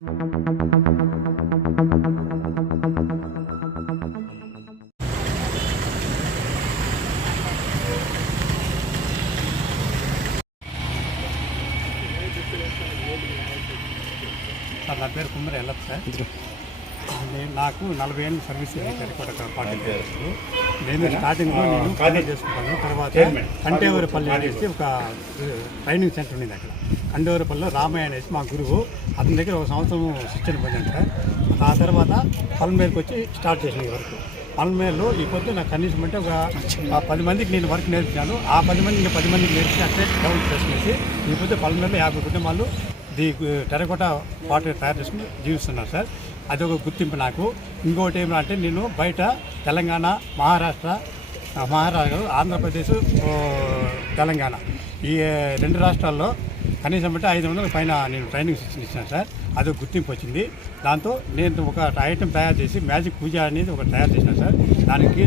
నా పేరు కుమ్మరి ఎల్లప్ప సార్. నాకు 40 ఏళ్ళు సర్వీస్ టెరికోట పార్టీ. నేను స్టార్టింగ్లో నేను కాంటాక్ట్ చేసుకుంటాను. తర్వాత కంటేవరపల్లి అనేసి ఒక ట్రైనింగ్ సెంటర్ ఉంది అక్కడ. కంటేవరపల్లిలో రామయ్య అనేసి మా గురువు, అతని దగ్గర 1 సంవత్సరం శిక్షణ పొందాను సార్. ఆ తర్వాత పల్మేరుకి వచ్చి స్టార్ట్ చేసిన ఈ వర్క్. పల్మేరులో ఈ పొద్దు నాకు కనీసం అంటే ఒక 10 మందికి నేను వర్క్ నేర్పించాను. ఆ 10 మంది ఇంకా 10 మందికి నేర్పించి అట్లే డెవలప్ చేసుకునేసి ఈ పొద్దు పల్మేరులో 50 కుటుంబాలు టెరకోట పాటలు తయారు చేసుకుని జీవిస్తున్నారు సార్. అదొక గుర్తింపు నాకు. ఇంకోటి ఏమంటే నేను బయట తెలంగాణ, మహారాష్ట్ర, ఆంధ్రప్రదేశ్, తెలంగాణ ఈ 2 రాష్ట్రాల్లో కనీసం అంటే 500 పైన నేను ట్రైనింగ్ శిక్షణ ఇచ్చాను సార్. అదొక గుర్తింపు వచ్చింది. దాంతో నేను ఒక ఐటెం తయారు చేసి మ్యాజిక్ పూజ అనేది ఒకటి తయారు చేశాను సార్. దానికి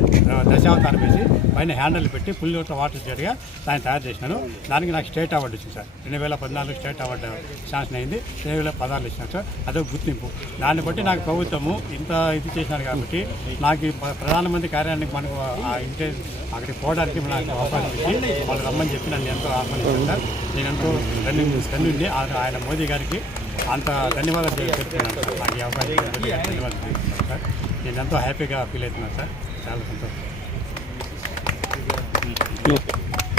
దశావతారం వేసి పైన హ్యాండిల్ పెట్టి ఫుల్ వాటర్ జడిగా దాన్ని తయారు చేసినాను. దానికి నాకు స్టేట్ అవార్డు వచ్చింది సార్. 2014 స్టేట్ అవార్డు శాంక్షన్ అయింది. 2016 ఇచ్చినాను సార్. అదొక గుర్తింపు. దాన్ని బట్టి నాకు ప్రభుత్వము ఇంత ఇది చేసినారు కాబట్టి నాకు ప్రధానమంత్రి కార్యాలయానికి మనకు అక్కడికి పోవడానికి నాకు అవకాశం ఇచ్చి వాళ్ళు రమ్మని చెప్పి నన్ను ఎంతో ఆహ్వానించారు సార్. నేను ఎంతో ధన్యుడిని. ఆయన మోదీ గారికి అంత ధన్యవాదాలు చెప్తున్నాను సార్. నాకు ఈ అవకాశం ధన్యవాదాలు చెప్తున్నాను సార్. నేను ఎంతో హ్యాపీగా ఫీల్ అవుతున్నాను సార్. చాలా సంతోషం.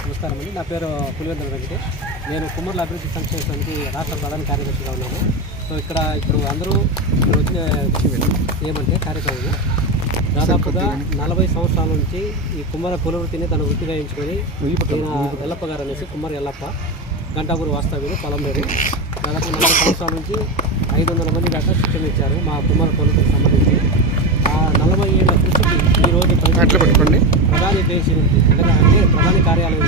నమస్కారం అండి. నా పేరు పులివెందుల వెంకటేష్. నేను కుమ్మర్ల అభివృద్ధి సంక్షేమ సమితి రాష్ట్ర ప్రధాన కార్యదర్శిగా ఉన్నాను. సో ఇప్పుడు అందరూ వచ్చిన ఏమంటే కార్యక్రమం దాదాపుగా 40 సంవత్సరాల నుంచి ఈ కుమ్మర కులవృత్తిని తన వృత్తిగా ఎంచుకొని ఎల్లప్ప గారు అనేసి కుమ్మరి ఎల్లప్ప గంటాపూర్ వాస్తవ్యులు పలంబేరు. దాదాపు 40 సంవత్సరాల నుంచి 500 మంది దాకా శిక్షణ ఇచ్చారు మా కుమ్మర కులవృత్తికి సంబంధించి. ఆ 40 ఏళ్ల కృషికి ఈరోజు ప్రధాని దేశం అంటే ప్రధాని కార్యాలయం